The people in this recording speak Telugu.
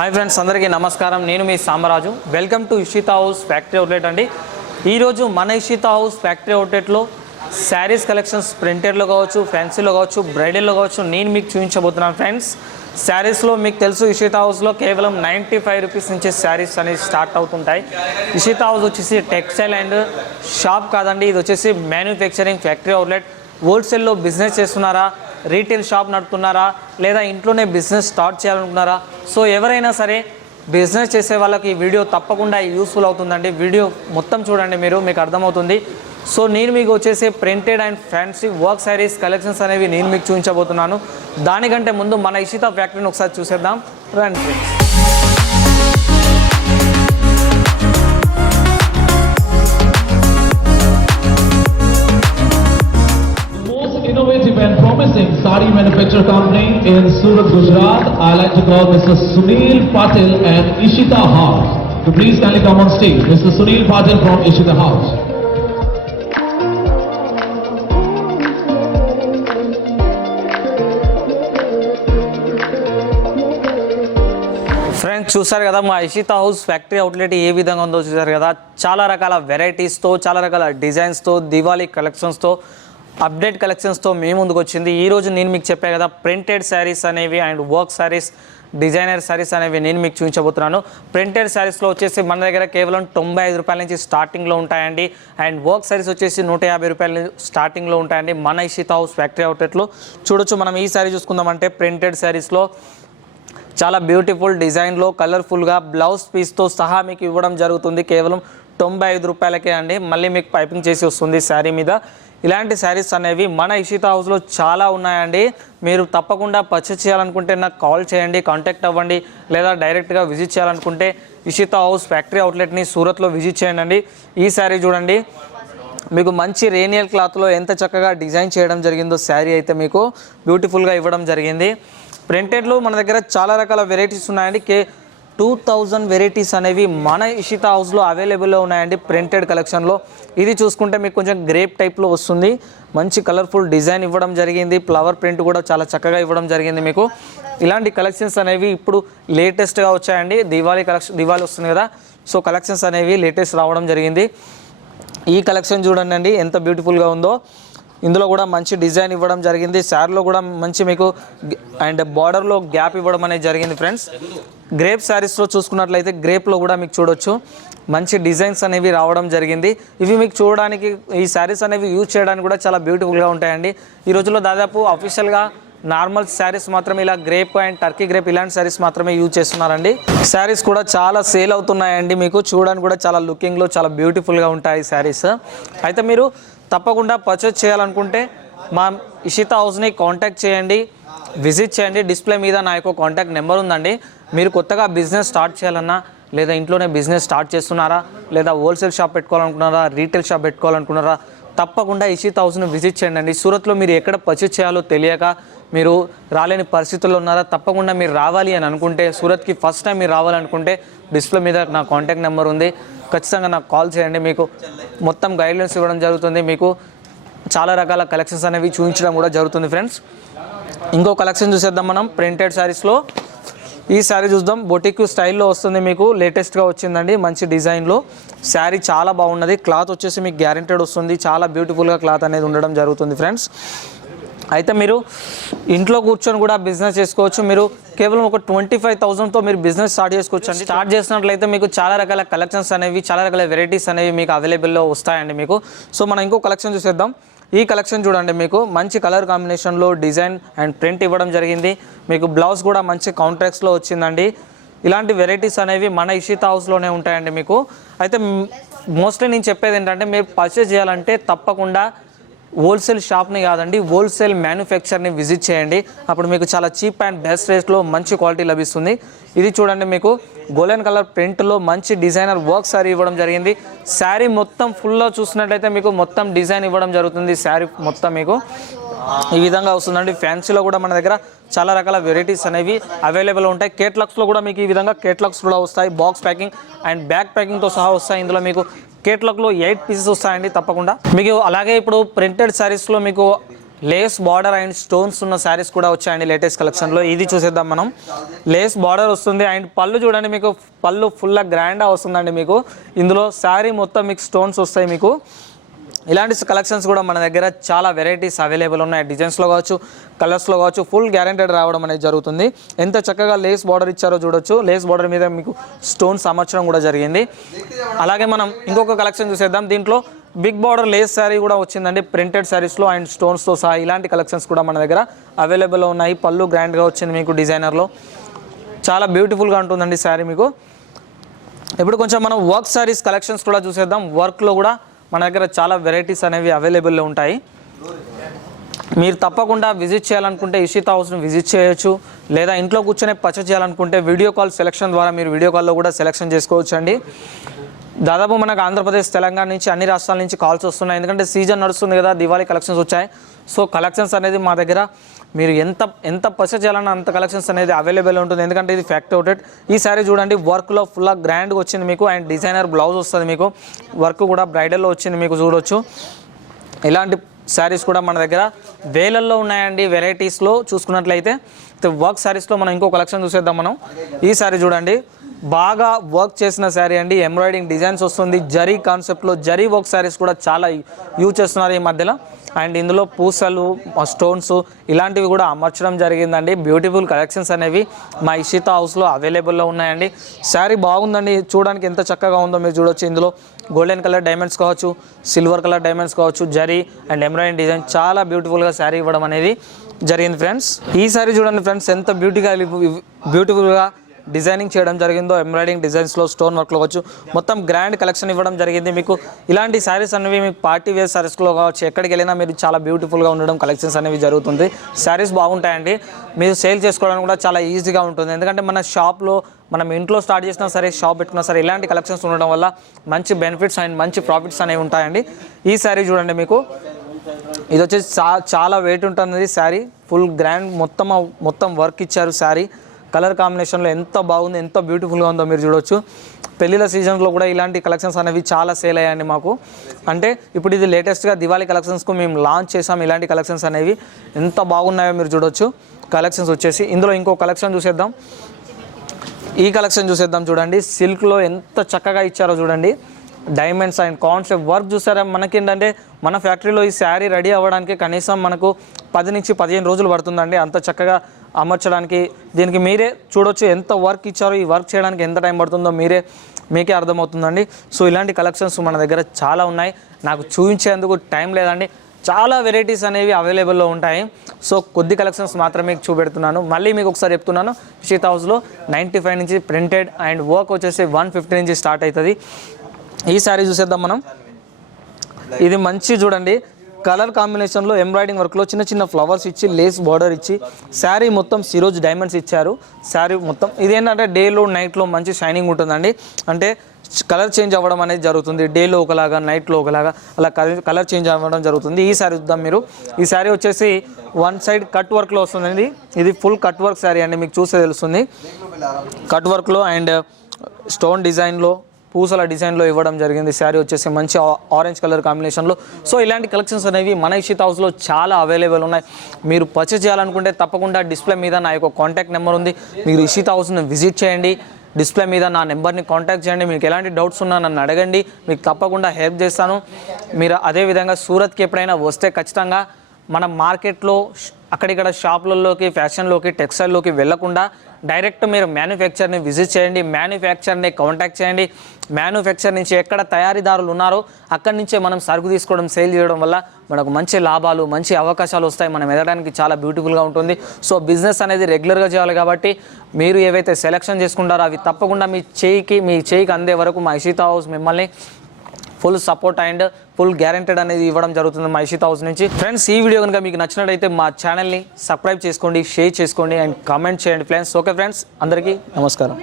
హాయ్ ఫ్రెండ్స్, అందరికీ నమస్కారం. నేను మీ Samaraju. Welcome to Ishita house factory outlet అండి. ఈరోజు మన ఇషితా హౌస్ ఫ్యాక్టరీ అవుట్లెట్లో శారీస్ కలెక్షన్స్ ప్రింటెడ్లో కావచ్చు, ఫ్యాన్సీలో కావచ్చు, బ్రైడల్లో కావచ్చు నేను మీకు చూపించబోతున్నాను ఫ్రెండ్స్. శారీస్లో మీకు తెలుసు ఇషితా హౌస్లో కేవలం 95 రూపీస్ నుంచి శారీస్ అనేవి స్టార్ట్ అవుతుంటాయి. ఇషితా హౌస్ వచ్చేసి టెక్స్టైల్ అండ్ షాప్ కాదండి, ఇది వచ్చేసి మ్యానుఫ్యాక్చరింగ్ ఫ్యాక్టరీ అవుట్లెట్. హోల్సేల్లో బిజినెస్ చేస్తున్నారా, రీటైల్ షాప్ నడుపుతున్నారా, లేదా ఇంట్లోనే బిజినెస్ స్టార్ట్ చేయాలనుకున్నారా? సో ఎవరైనా సరే బిజినెస్ చేసే వాళ్ళకి ఈ వీడియో తప్పకుండా యూస్ఫుల్ అవుతుందండి. వీడియో మొత్తం చూడండి, మీకు అర్థమవుతుంది. సో నేను మీకు వచ్చేసి printed and fancy work saris collections అనేవి నేను మీకు చూపించబోతున్నాను. దానికంటే ముందు మన ఇషితా ఫ్యాక్టరీని ఒకసారి చూసేద్దాం రండి. Innovative and promising sari manufacturer company in Surat, Gujarat. I like to call Mr. Sunil Patil and Ishita House. So please kindly come on stage. Mr. Sunil Patil from Ishita House. Friends, చూసారు కదా మా ఇషితా హౌస్ ఫ్యాక్టరీ అవుట్లెట్ ఏ విధంగా ఉందో చూసారు కదా. చాలా రకాల వెరైటీస్తో, చాలా రకాల డిజైన్స్తో, దివాళీ కలెక్షన్స్తో, అప్డేట్ కలెక్షన్స్తో మేము ముందుకు వచ్చింది. ఈరోజు నేను మీకు చెప్పా కదా ప్రింటెడ్ శారీస్ అనేవి and work saris, designer saris అనేవి నేను మీకు చూపించబోతున్నాను. ప్రింటెడ్ శారీస్లో వచ్చేసి మన దగ్గర కేవలం 95 రూపాయల నుంచి స్టార్టింగ్లో ఉంటాయండి. అండ్ వర్క్ శారీస్ వచ్చేసి 150 రూపాయల స్టార్టింగ్లో ఉంటాయండి మన ఇషితా హౌస్ ఫ్యాక్టరీ అవుట్లెట్లో. చూడొచ్చు, మనం ఈ శారీ చూసుకుందామంటే ప్రింటెడ్ శారీస్లో చాలా బ్యూటిఫుల్ డిజైన్లో కలర్ఫుల్గా బ్లౌజ్ పీస్తో సహా మీకు ఇవ్వడం జరుగుతుంది. కేవలం 95 రూపాయలకే అండి. మళ్ళీ మీకు పైపింగ్ చేసి వస్తుంది శారీ మీద. ఇలాంటి శారీస్ అనేవి మన ఇషితా హౌస్లో చాలా ఉన్నాయండి. మీరు తప్పకుండా పర్చేస్ చేయాలనుకుంటే నాకు కాల్ చేయండి, కాంటాక్ట్ అవ్వండి, లేదా డైరెక్ట్గా విజిట్ చేయాలనుకుంటే ఇషితా హౌస్ ఫ్యాక్టరీ అవుట్లెట్ని సూరత్లో విజిట్ చేయండి అండి. ఈ శారీ చూడండి, మీకు మంచి రేనియల్ క్లాత్లో ఎంత చక్కగా డిజైన్ చేయడం జరిగిందో శారీ అయితే మీకు బ్యూటిఫుల్గా ఇవ్వడం జరిగింది. ప్రింటెడ్లో మన దగ్గర చాలా రకాల వెరైటీస్ ఉన్నాయండి. 2000 వెరైటీస్ అనేవి మన ఇషితా హౌస్లో అవైలబుల్లో ఉన్నాయండి ప్రింటెడ్ కలెక్షన్లో. ఇది చూసుకుంటే మీకు కొంచెం గ్రేప్ టైప్లో వస్తుంది. మంచి కలర్ఫుల్ డిజైన్ ఇవ్వడం జరిగింది. ఫ్లవర్ ప్రింట్ కూడా చాలా చక్కగా ఇవ్వడం జరిగింది మీకు. ఇలాంటి కలెక్షన్స్ అనేవి ఇప్పుడు లేటెస్ట్గా వచ్చాయండి. దివాళీ వస్తుంది కదా, సో కలెక్షన్స్ అనేవి లేటెస్ట్ రావడం జరిగింది. ఈ కలెక్షన్ చూడండి అండి, ఎంత బ్యూటిఫుల్గా ఉందో. ఇందులో కూడా మంచి డిజైన్ ఇవ్వడం జరిగింది. శారీలో కూడా మంచి మీకు అండ్ బార్డర్లో గ్యాప్ ఇవ్వడం అనేది జరిగింది ఫ్రెండ్స్. గ్రేప్ శారీస్లో చూసుకున్నట్లయితే గ్రేప్లో కూడా మీకు చూడొచ్చు మంచి డిజైన్స్ అనేవి రావడం జరిగింది. ఇవి మీకు చూడడానికి, ఈ శారీస్ అనేవి యూజ్ చేయడానికి కూడా చాలా బ్యూటిఫుల్గా ఉంటాయండి. ఈ రోజుల్లో దాదాపు అఫీషియల్గా నార్మల్ శారీస్ మాత్రమే ఇలా గ్రేప్ అండ్ టర్కీ గ్రేప్ ఇలాంటి శారీస్ మాత్రమే యూజ్ చేస్తున్నారండి. శారీస్ కూడా చాలా సేల్ అవుతున్నాయండి. మీకు చూడడానికి కూడా చాలా లుకింగ్లో చాలా బ్యూటిఫుల్గా ఉంటాయి శారీస్. అయితే మీరు తప్పకుండా పర్చేజ్ చేయాలనుకుంటే మా ఇషితా హౌస్ని కాంటాక్ట్ చేయండి, విజిట్ చేయండి. డిస్ప్లే మీద నా యొక్క కాంటాక్ట్ నెంబర్ ఉందండి. మీరు కొత్తగా బిజినెస్ స్టార్ట్ చేయాలన్నా, లేదా ఇంట్లోనే బిజినెస్ స్టార్ట్ చేస్తున్నారా, లేదా హోల్సేల్ షాప్ పెట్టుకోవాలనుకున్నారా, రీటైల్ షాప్ పెట్టుకోవాలనుకున్నారా, తప్పకుండా ఇషితా హౌస్ని విజిట్ చేయండి. సూరత్లో మీరు ఎక్కడ పర్చేజ్ చేయాలో తెలియక మీరు రాలేని పరిస్థితుల్లో ఉన్నారా, తప్పకుండా మీరు రావాలి అని అనుకుంటే, సూరత్కి ఫస్ట్ టైం మీరు రావాలనుకుంటే డిస్ప్లే మీద నా కాంటాక్ట్ నెంబర్ ఉంది. ఖచ్చితంగా నాకు కాల్ చేయండి. మీకు మొత్తం గైడ్లైన్స్ ఇవ్వడం జరుగుతుంది. మీకు చాలా రకాల కలెక్షన్స్ అనేవి చూపించడం కూడా జరుగుతుంది ఫ్రెండ్స్. ఇంకో కలెక్షన్ చూసేద్దాం మనం ప్రింటెడ్ శారీస్లో. ఈ శారీ చూద్దాం, బొటిక్ స్టైల్లో వస్తుంది, మీకు లేటెస్ట్గా వచ్చిందండి. మంచి డిజైన్లో శారీ చాలా బాగున్నది. క్లాత్ వచ్చేసి మీకు గ్యారెంటెడ్ వస్తుంది. చాలా బ్యూటిఫుల్గా క్లాత్ అనేది ఉండడం జరుగుతుంది ఫ్రెండ్స్. అయితే మీరు ఇంట్లో కూర్చొని కూడా బిజినెస్ చేసుకోవచ్చు. మీరు కేవలం ఒక 25,000తో మీరు బిజినెస్ స్టార్ట్ చేసుకోవచ్చు అండి. స్టార్ట్ చేసినట్లయితే మీకు చాలా రకాల కలెక్షన్స్ అనేవి, చాలా రకాల వెరైటీస్ అనేవి మీకు అవైలబుల్లో వస్తాయండి మీకు. సో మనం ఇంకో కలెక్షన్ చూసేద్దాం. ఈ కలెక్షన్ చూడండి, మీకు మంచి కలర్ కాంబినేషన్లో డిజైన్ అండ్ ప్రింట్ ఇవ్వడం జరిగింది. మీకు బ్లౌజ్ కూడా మంచి కాంట్రాక్ట్స్లో వచ్చిందండి. ఇలాంటి వెరైటీస్ అనేవి మన ఇషితా హౌస్లోనే ఉంటాయండి మీకు. అయితే మోస్ట్లీ నేను చెప్పేది ఏంటంటే, మీరు పర్చేజ్ చేయాలంటే తప్పకుండా హోల్సేల్ షాప్ని కాదండి, హోల్సేల్ మ్యానుఫ్యాక్చర్ని విజిట్ చేయండి. అప్పుడు మీకు చాలా చీప్ అండ్ బెస్ట్ రేట్లో మంచి క్వాలిటీ లభిస్తుంది. ఇది చూడండి, మీకు గోల్డెన్ కలర్ ప్రింట్లో మంచి డిజైనర్ వర్క్ శారీ ఇవ్వడం జరిగింది. శారీ మొత్తం ఫుల్లో చూసినట్లయితే మీకు మొత్తం డిజైన్ ఇవ్వడం జరుగుతుంది. శారీ మొత్తం మీకు ఈ విధంగా వస్తుందండి. ఫ్యాన్సీలో కూడా మన దగ్గర చాలా రకాల వెరైటీస్ అనేవి అవైలబుల్ ఉంటాయి. కేటలాగ్స్లో కూడా మీకు ఈ విధంగా కేటలాగ్స్ కూడా వస్తాయి. బాక్స్ ప్యాకింగ్ అండ్ బ్యాగ్ ప్యాకింగ్తో సహా వస్తాయి. ఇందులో మీకు కేటలాగ్లో 8 పీసెస్ వస్తాయండి తప్పకుండా మీకు. అలాగే ఇప్పుడు ప్రింటెడ్ శారీస్లో మీకు లేస్ బార్డర్ అండ్ స్టోన్స్ ఉన్న శారీస్ కూడా వచ్చాయండి లేటెస్ట్ కలెక్షన్లో. ఇది చూసేద్దాం మనం. లేస్ బార్డర్ వస్తుంది అండ్ పళ్ళు చూడండి, మీకు పళ్ళు ఫుల్గా గ్రాండ్గా వస్తుందండి. మీకు ఇందులో శారీ మొత్తం మీకు స్టోన్స్ వస్తాయి. మీకు ఇలాంటి కలెక్షన్స్ కూడా మన దగ్గర చాలా వెరైటీస్ అవైలబుల్ ఉన్నాయి. డిజైన్స్లో కావచ్చు, కలర్స్లో కావచ్చు, ఫుల్ గ్యారెంటెడ్ రావడం అనేది జరుగుతుంది. ఎంత చక్కగా లేస్ బార్డర్ ఇచ్చారో చూడొచ్చు. లేస్ బార్డర్ మీద మీకు స్టోన్స్ అమర్చడం కూడా జరిగింది. అలాగే మనం ఇంకొక కలెక్షన్ చూసేద్దాం. దీంట్లో బిగ్ బార్డర్ లేస్ శారీ కూడా వచ్చిందండి, ప్రింటెడ్ శారీస్లో అండ్ స్టోన్స్తో సహా. ఇలాంటి కలెక్షన్స్ కూడా మన దగ్గర అవైలబుల్ ఉన్నాయి. పళ్ళు గ్రాండ్గా వచ్చింది మీకు డిజైనర్లో, చాలా బ్యూటిఫుల్గా ఉంటుందండి శారీ మీకు. ఇప్పుడు కొంచెం మనం వర్క్ శారీస్ కలెక్షన్స్ కూడా చూసేద్దాం. వర్క్లో కూడా మన దగ్గర చాలా వెరైటీస్ అనేవి అవైలబుల్లో ఉంటాయి. మీరు తప్పకుండా విజిట్ చేయాలనుకుంటే ఇషితా హౌస్ని విజిట్ చేయొచ్చు, లేదా ఇంట్లో కూర్చొని పర్చేస్ చేయాలనుకుంటే వీడియో కాల్ సెలెక్షన్ ద్వారా మీరు వీడియో కాల్లో కూడా సెలెక్షన్ చేసుకోవచ్చు అండి. దాదాపు మనకు ఆంధ్రప్రదేశ్, తెలంగాణ నుంచి అన్ని రాష్ట్రాల నుంచి కాల్స్ వస్తున్నాయి. ఎందుకంటే సీజన్ నడుస్తుంది కదా, దివాళీ కలెక్షన్స్ వచ్చాయి. సో కలెక్షన్స్ అనేది మా దగ్గర మీరు ఎంత పర్చేస్ చేయాలన్నా అంత కలెక్షన్స్ అనేది అవైలబుల్ ఉంటుంది. ఎందుకంటే ఇది ఫ్యాక్టరీ అవుట్లెట్. ఈ శారీ చూడండి, వర్క్లో ఫుల్గా గ్రాండ్గా వచ్చింది మీకు అండ్ డిజైనర్ బ్లౌజ్ వస్తుంది మీకు. వర్క్ కూడా బ్రైడల్లో వచ్చింది మీకు చూడొచ్చు. ఇలాంటి శారీస్ కూడా మన దగ్గర వేలల్లో ఉన్నాయండి. వెరైటీస్లో చూసుకున్నట్లయితే వర్క్ శారీస్లో మనం ఇంకో కలెక్షన్ చూసేద్దాం మనం. ఈ శారీ చూడండి, బాగా వర్క్ చేసిన శారీ అండి. ఎంబ్రాయిడింగ్ డిజైన్స్ వస్తుంది, జరీ కాన్సెప్ట్లో జరీ వర్క్ శారీస్ కూడా చాలా యూజ్ చేస్తున్నారు ఈ మధ్యలో. అండ్ ఇందులో పూసలు, స్టోన్స్ ఇలాంటివి కూడా అమర్చడం జరిగిందండి. బ్యూటిఫుల్ కలెక్షన్స్ అనేవి మా ఇషితా హౌస్లో అవైలబుల్లో ఉన్నాయండి. శారీ బాగుందండి, చూడడానికి ఎంత చక్కగా ఉందో మీరు చూడొచ్చు. ఇందులో గోల్డెన్ కలర్ డైమండ్స్ కావచ్చు, సిల్వర్ కలర్ డైమండ్స్ కావచ్చు, జరీ అండ్ ఎంబ్రాయిడింగ్ డిజైన్ చాలా బ్యూటిఫుల్గా శారీ ఇవ్వడం అనేది జరిగింది ఫ్రెండ్స్. ఈ శారీ చూడండి ఫ్రెండ్స్, ఎంత బ్యూటిఫుల్గా డిజైనింగ్ చేయడం జరిగిందో. ఎంబ్రాయిడింగ్ డిజైన్స్లో స్టోన్ వర్క్లో కావచ్చు, మొత్తం గ్రాండ్ కలెక్షన్ ఇవ్వడం జరిగింది మీకు. ఇలాంటి శారీస్ అనేవి మీకు పార్టీ వేర్ శారీస్లో కావచ్చు, ఎక్కడికి వెళ్ళినా మీరు చాలా బ్యూటిఫుల్గా ఉండడం కలెక్షన్స్ అనేవి జరుగుతుంది. శారీస్ బాగుంటాయండి, మీరు సేల్ చేసుకోవడానికి కూడా చాలా ఈజీగా ఉంటుంది. ఎందుకంటే మన షాప్లో మనం ఇంట్లో స్టార్ట్ చేసినా సరే, షాప్ పెట్టినా సరే, ఇలాంటి కలెక్షన్స్ ఉండడం వల్ల మంచి బెనిఫిట్స్ అండ్ మంచి ప్రాఫిట్స్ అనేవి ఉంటాయండి. ఈ శారీ చూడండి, మీకు ఇది వచ్చేసి చాలా వెయిట్ ఉంటుంది శారీ. ఫుల్ గ్రాండ్ మొత్తం వర్క్ ఇచ్చారు శారీ. కలర్ కాంబినేషన్లో ఎంత బాగుంది, ఎంత బ్యూటిఫుల్గా ఉందో మీరు చూడొచ్చు. పెళ్ళిళ్ళ సీజన్లో కూడా ఇలాంటి కలెక్షన్స్ అనేవి చాలా సేల్ అయ్యాయండి మాకు. అంటే ఇప్పుడు ఇది లేటెస్ట్గా దివాళీ కలెక్షన్స్కు మేము లాంచ్ చేసాం. ఇలాంటి కలెక్షన్స్ అనేవి ఎంత బాగున్నాయో మీరు చూడొచ్చు. కలెక్షన్స్ వచ్చేసి ఇందులో ఇంకో కలెక్షన్ చూసేద్దాం. ఈ కలెక్షన్ చూసేద్దాం. చూడండి, సిల్క్లో ఎంత చక్కగా ఇచ్చారో చూడండి. డైమండ్స్ అండ్ కాన్సెప్ట్ వర్క్ చూసారా. మనకేంటంటే మన ఫ్యాక్టరీలో ఈ శారీ రెడీ అవ్వడానికి కనీసం మనకు 10 నుంచి 15 రోజులు పడుతుందండి. అంత చక్కగా అమర్చడానికి దీనికి మీరే చూడొచ్చు ఎంత వర్క్ ఇచ్చారో. ఈ వర్క్ చేయడానికి ఎంత టైం పడుతుందో మీకే అర్థమవుతుందండి. సో ఇలాంటి కలెక్షన్స్ మన దగ్గర చాలా ఉన్నాయి. నాకు చూపించేందుకు టైం లేదండి, చాలా వెరైటీస్ అనేవి అవైలబుల్లో ఉంటాయి. సో కొద్ది కలెక్షన్స్ మాత్రమే చూపెడుతున్నాను. మళ్ళీ మీకు ఒకసారి చెప్తున్నాను, ఇషితా హౌస్లో 95 నుంచి ప్రింటెడ్ అండ్ వర్క్ వచ్చేసి 150 నుంచి స్టార్ట్ అవుతుంది. ఈ శారీ చూసేద్దాం మనం. ఇది మంచి చూడండి, కలర్ కాంబినేషన్లో ఎంబ్రాయిడింగ్ వర్క్లో చిన్న ఫ్లవర్స్ ఇచ్చి, లేస్ బార్డర్ ఇచ్చి, శారీ మొత్తం సిరోజ్ డైమండ్స్ ఇచ్చారు. శారీ మొత్తం ఇదేంటంటే డేలో నైట్లో మంచి షైనింగ్ ఉంటుందండి. అంటే కలర్ చేంజ్ అవ్వడం అనేది జరుగుతుంది. డేలో ఒకలాగా, నైట్లో ఒకలాగా, అలా కలర్ చేంజ్ అవ్వడం జరుగుతుంది. ఈ శారీ చూద్దాం మీరు. ఈ శారీ వచ్చేసి వన్ సైడ్ కట్ వర్క్లో వస్తుందండి. ఇది ఫుల్ కట్ వర్క్ శారీ అండి, మీకు చూస్తే తెలుస్తుంది. కట్ వర్క్లో అండ్ స్టోన్ డిజైన్లో, పూసల డిజైన్లో ఇవ్వడం జరిగింది. శారీ వచ్చేసి మంచి ఆరెంజ్ కలర్ కాంబినేషన్లో. సో ఇలాంటి కలెక్షన్స్ అనేవి మన ఇషితా హౌస్లో చాలా అవైలబుల్ ఉన్నాయి. మీరు పర్చేస్ చేయాలనుకుంటే తప్పకుండా డిస్ప్లే మీద నా యొక్క కాంటాక్ట్ నెంబర్ ఉంది. మీరు ఇషితా హౌస్ని విజిట్ చేయండి. డిస్ప్లే మీద నా నెంబర్ని కాంటాక్ట్ చేయండి. మీకు ఎలాంటి డౌట్స్ ఉన్నా నన్ను అడగండి, మీకు తప్పకుండా హెల్ప్ చేస్తాను. మీరు అదేవిధంగా సూరత్కి ఎప్పుడైనా వస్తే ఖచ్చితంగా మన మార్కెట్లో అక్కడిక్కడ షాపులలోకి, ఫ్యాషన్లోకి, టెక్స్టైల్లోకి వెళ్లకుండా డైరెక్ట్ మీరు మ్యానుఫ్యాక్చర్ని విజిట్ చేయండి. మ్యానుఫ్యాక్చర్ని కాంటాక్ట్ చేయండి. మ్యానుఫ్యాక్చర్ నుంచి ఎక్కడ తయారీదారులు ఉన్నారో అక్కడి నుంచే మనం సరుకు తీసుకోవడం, సేల్ చేయడం వల్ల మనకు మంచి లాభాలు, మంచి అవకాశాలు వస్తాయి. మనం ఎదగడానికి చాలా బ్యూటిఫుల్గా ఉంటుంది. సో బిజినెస్ అనేది రెగ్యులర్గా చేయాలి కాబట్టి మీరు ఏవైతే సెలెక్షన్ చేసుకుంటారో అవి తప్పకుండా మీ చేయికి అందే వరకు మా ఇషితా హౌస్ మిమ్మల్ని full support and full guaranteed అనేది ఇవ్వడం జరుగుతుంది మా ఇషితా హౌస్ నుంచి. ఫ్రెండ్స్, ఈ వీడియో కనుక మీకు నచ్చినట్లయితే మా ఛానల్ని సబ్స్క్రైబ్ చేసుకోండి, షేర్ చేసుకోండి అండ్ కామెంట్ చేయండి ఫ్రెండ్స్. ఓకే ఫ్రెండ్స్, అందరికీ నమస్కారం.